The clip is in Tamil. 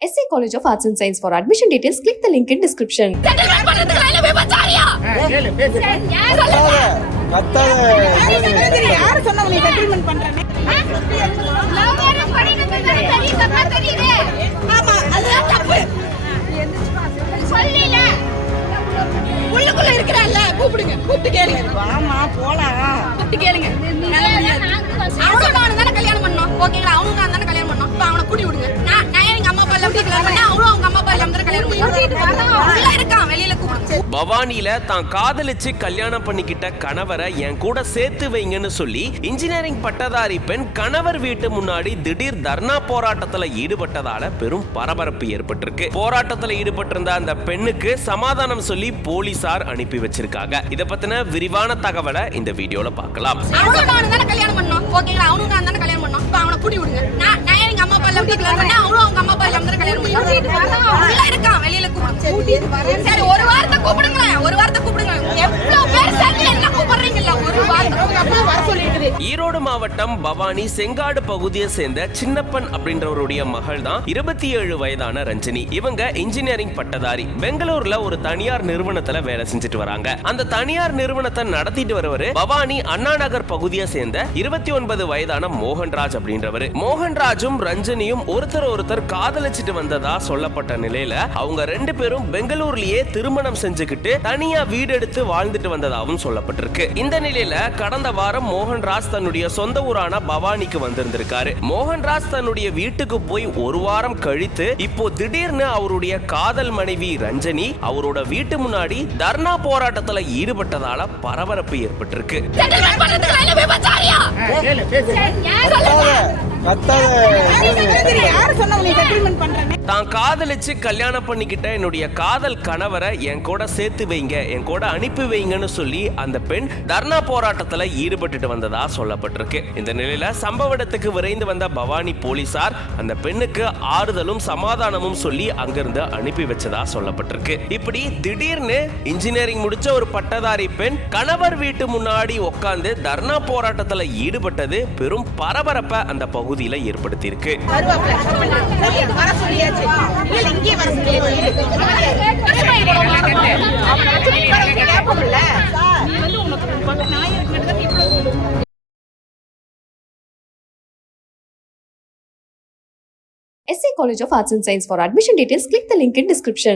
SA College of Arts and Science. For admission details, click the link in description. யாரு சொன்னவங்க நீ செட்டில்மென்ட் பண்றேன்னு? ஆமா, அதுதான் தப்பு. சொல்லல. உள்ளுக்குள்ள இருக்கறல்ல, கூப்பிடுங்க. கூப்பிட்டு கேளுங்க. வாமா போலாம். கூப்பிட்டு கேளுங்க. அவனும் நானும் தான கல்யாணம் பண்ணோம். ஓகேங்களா? அவனும் நான் தான கல்யாணம் பண்ணோம். இப்ப அவனை கூட்டி விடுங்க. நான் எங்க அம்மா அப்பா எல்லாம் கல்யாணம் பண்ணேன். அவனும் அவங்க அம்மா அப்பா எல்லாம் கல்யாணம் பண்ணான். உள்ள இருக்கான், வெளியில கூப்பிடுங்க. பவானில தான் காதலிச்சு கல்யாணம் பண்ணிக்கிட்ட கணவரை என் கூட சேர்த்து வைங்கன்னு சொல்லி இன்ஜினியரிங் பட்டதாரி பெண் கணவர் வீட்டு முன்னாடி திடீர் தர்ணா போராட்டத்துல ஈடுபட்டதால பெரும் பரபரப்பு ஏற்பட்டிருக்கு. போராட்டத்துல ஈடுபட்டிருந்த அந்த பெண்ணுக்கு சமாதானம் சொல்லி போலீசார் அனுப்பி வச்சிருக்காங்க. இத பத்தின விரிவான தகவலை இந்த வீடியோல பார்க்கலாம். அவனும் நானும் தான கல்யாணம் பண்ணோம். ஓகேங்களா? அவனும் நான் தான கல்யாணம் பண்ணோம். இப்ப அவனை கூட்டி விடுங்க. நான் எங்க அம்மா அப்பா எல்லாம் கல்யாணம் பண்ணேன். அவனும் அவங்க அம்மா அப்பா எல்லாம் கல்யாணம் பண்ணான். உள்ள இருக்கான், வெளியில கூப்பிடுங்க. சரி, ஒரு வாரத்தை கூப்பிடுங்களேன். ஒரு வாரத்தை கூப்பிடுங்க. எவ்வளவு பேர் சேர்ந்து என்ன கூப்பிடுறீங்கல்ல? ஒரு வாரத்தை உங்க அப்பா வர சொல்லிட்டு. ஈரோடு மாவட்டம் பவானி செங்காடு பகுதியை சேர்ந்த சின்னப்பன் அப்படின்றவருடைய மகள் தான் 27 வயதான ரஞ்சனி. இவங்க இன்ஜினியரிங் பட்டதாரி. பெங்களூர்ல ஒரு தனியார் நிறுவனத்துல வேலை செஞ்சுட்டு வராங்க. அந்த தனியார் நிறுவனத்தை நடத்திட்டு வரவரு பவானி அண்ணா நகர் பகுதியை சேர்ந்த 29 வயதான மோகன்ராஜ் அப்படின்றவரு. மோகன்ராஜும் ரஞ்சனியும் ஒருத்தர் காதலிச்சிட்டு வந்ததா சொல்லப்பட்ட நிலையில அவங்க ரெண்டு பேரும் பெங்களூர்லயே திருமணம் செஞ்சுக்கிட்டு தனியா வீடு எடுத்து வாழ்ந்துட்டு வந்ததாகவும் சொல்லப்பட்டிருக்கு. இந்த நிலையில கடந்த வாரம் மோகன்ராஜ் தன்னுடைய சொந்த ஊரான பவானிக்கு வந்திருந்திருக்காரு. மோகன்ராஜ் தன்னுடைய வீட்டுக்கு போய் ஒரு வாரம் கழித்து இப்போ திடீர்னு அவருடைய காதல் மனைவி ரஞ்சனி அவரோட வீட்டு முன்னாடி தர்ணா போராட்டத்துல ஈடுபட்டதால பரபரப்பு ஏற்பட்டிருக்கு. தான் காதலிச்சு கல்யாணம் பண்ணிக்கிட்ட என்னுடைய காதல் கணவரை என் கூட சேர்த்து வைங்க, என் கூட அனுப்பி வைங்கன்னு சொல்லி அந்த பெண் தர்ணா போராட்டத்துல ஈடுபட்டு வந்ததா சொல்லப்பட்டிருக்கு. இந்த நிலையில சம்பவ இடத்துக்கு விரைந்து வந்த பவானி போலீசார் அந்த பெண்ணுக்கு ஆறுதலும் சமாதானமும் சொல்லி அங்கிருந்து அனுப்பி வச்சதா சொல்லப்பட்டிருக்கு. இப்படி திடீர்னு இன்ஜினியரிங் முடிச்ச ஒரு பட்டதாரி பெண் கணவர் வீட்டு முன்னாடி உட்கார்ந்து தர்ணா போராட்டத்துல ஈடுபட்டது பெரும் பரபரப்பை அந்த பகுதியில ஏற்படுத்தியிருக்கு. SA College of Arts and Science. For admission details, click the link in description.